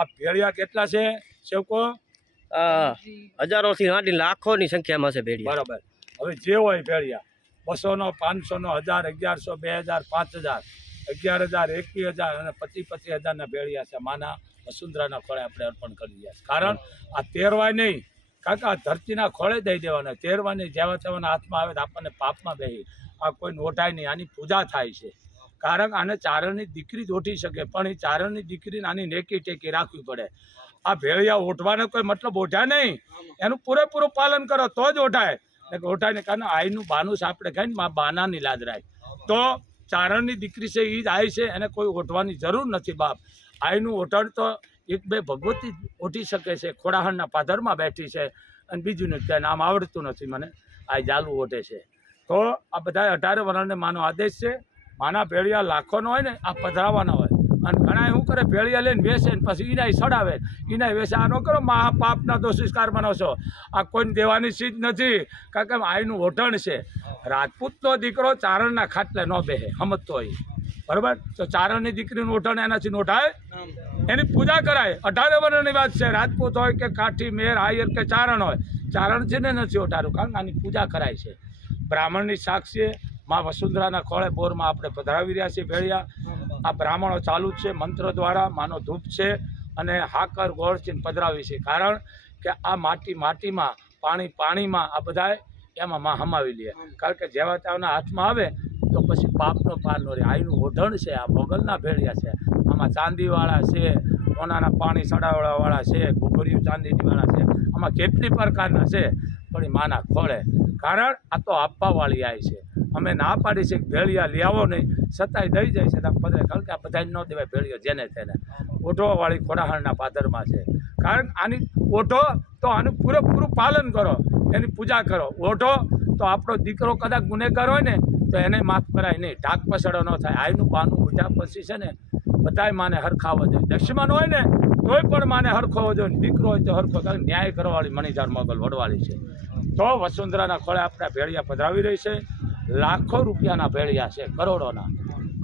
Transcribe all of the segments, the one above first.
આ ભેળિયા કેટલા છે સેવકો? હજારોથી માંડી લાખોની સંખ્યામાં છે ભેડિયા. બરાબર. હવે જે હોય ભેળિયા 200નો 500નો 1000 1100 2000 5000 11,000 21,000 અને 25,000 ભેળિયા છે. માના વસુંધરાના ખોળે આપણે અર્પણ કરી રહ્યા છે. કારણ આ તેરવાય નહીં, કાકા ધરતીના ખોળે દઈ દેવાના. તેરવાય નહીં, જેવા તેવાના હાથમાં આવે તો આપણને પાપમાં બેહી આ કોઈ નોટાય નહીં. આની પૂજા થાય છે. કારણ આને ચારણની દીકરી જ ઓઠી શકે, પણ એ ચારણની દીકરીને આની નેકી ટેકી રાખવી પડે. આ ભેળિયા ઓઠવાનો કોઈ મતલબ ઓઠાય નહીં, એનું પૂરેપૂરું પાલન કરો તો જ ઓઠાય. ઓઠાય ને કારણ આઈનું બાનું છે આપણે ખાઈને માં બાનાની લાદ રાય. તો ચારણની દીકરી છે એ જ આઈ છે, એને કોઈ ઓઠવાની જરૂર નથી બાપ. આઈનું ઓઠણ તો એક બે ભગવતી ઓઠી શકે છે, ખોડાહણના પાદરમાં બેઠી છે, અને બીજું ને ત્યાં નામ આવડતું નથી મને, આ જાલુ ઓઠે છે. તો આ બધા 18 વર્ષને માનો આદેશ છે. માના ભેળિયા લાખોનો હોય ને આ પધરાવાના હોય, અને ઘણા શું કરે ભેળિયા લઈને વેચે ને પછી ઈનાય સડાવે, ઈનાય વેચે. આ ન કરો મહા પાપના દોષિસ્કાર બનાવશો. આ કોઈને દેવાની ચીજ નથી, કારણ કે આઈનું ઓઠણ છે. રાજપૂતનો દીકરો ચારણના ખાટલે ન બેહે, સમજતો હોય બરાબર. તો ચારણની દીકરીનું ઓઠણ એનાથી નોઠાય, એની પૂજા કરાય. 18 વર્ષની વાત છે. રાજપૂત હોય કે કાઠી મેર હાયર કે ચારણ હોય, ચારણ છે ને નથી ઓઠારું, કારણ કે આની પૂજા કરાય છે. બ્રાહ્મણની સાક્ષીએ માં વસુંધરાના ખોળે બોરમાં આપણે પધરાવી રહ્યા છીએ ભેળિયા. આ બ્રાહ્મણો ચાલુ જ છે, મંત્ર દ્વારા માનો ધૂપ છે, અને હાકર ગોળચીને પધરાવી છે. કારણ કે આ માટીમાં પાણીમાં આ બધાય એમાં માં હમાવી લે. કારણ કે જેવા તેના હાથમાં આવે તો પછી પાપનો પાર ન રહે. આઈનું ઓઢણ છે, આ મોગલના ભેળિયા છે. આમાં ચાંદીવાળા છે, સોનાના પાણી ચડાવવાવાળા છે, ભૂખરીયું ચાંદીનીવાળા છે, આમાં કેટલી પ્રકારના છે, પણ એ માના ખોળે. કારણ આ તો આપવાવાળી આઈ છે. અમે ના પાડી છે કે ભેળિયા લઈ આવો નહીં, છતાંય દઈ જાય છે પધરે. કારણ કે આ બધાને ન દેવાય ભેળિયો જેને તેને. ઓઢોવાળી ખોડાહણના પાદરમાં છે. કારણ આની ઓઢો તો આનું પૂરેપૂરું પાલન કરો, એની પૂજા કરો. ઓઢો તો આપણો દીકરો કદાચ ગુનેગાર હોય ને તો એને માફ કરાય નહીં, ઢાક પછાડો ન થાય. આઈનું બાનું ઉઠ્યા પછી છે ને બધાય માને હરખાવો જોઈએ. દુશ્મન હોય ને તોય પણ માને હરખો જોઈએ, દીકરો હોય તો હરખો. કારણ ન્યાય કરવાવાળી મણિધાર મોગલ વડવાળી છે. તો વસુંધરાના ખોળે આપણે ભેળિયા પધરાવી રહી છે. લાખો રૂપિયાના ભેળિયા છે, કરોડોના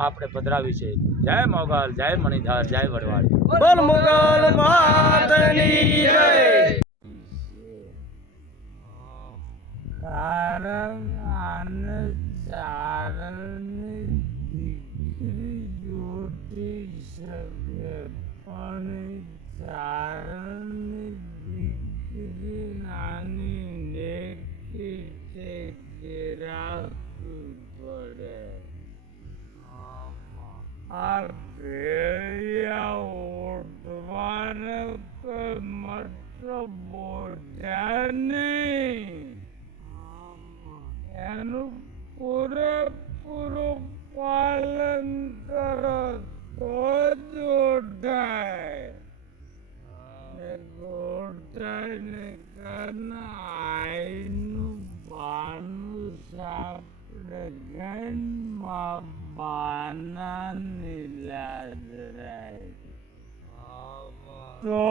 આપણે પધરાવી છે. જય મોગલ, જય મણિધાર, જય વડવાળી. બોલ મોગલ માતની જય. કારણ આને ચારણની દીકરી જોતી શકે, પણ ચારણની દીકરી નાની નેકી ટેકી રાખવી પડે. આ ભેળિયા ઓઢવાનો કોઈ મતલબ ઓઢ્યા નહીં, એનું પૂરેપૂરું પાલન કરો તો જ ઓઢાય. ઓઢાય ને કારણ આઈનું બાનું સાપડે ગનમાં બાનાની લાદ રાય. તો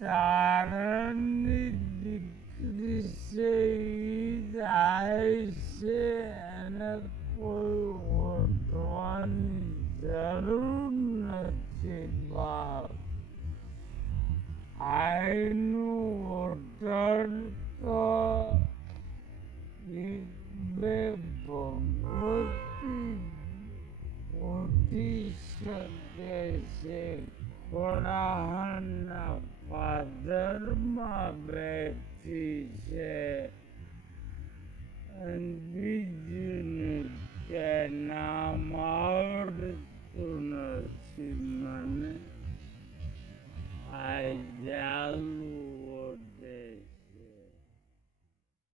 ચારણની દીકરી છે ઈ જાય છે, એને કોઈ ઓઢવાની જરૂર નથી બાપ. આઈનું ઓઢણ તો બે ભગવતી ઓઢી શકે છે. ખોડાહણના પાદરમાં બેઠી છે, અને બીજું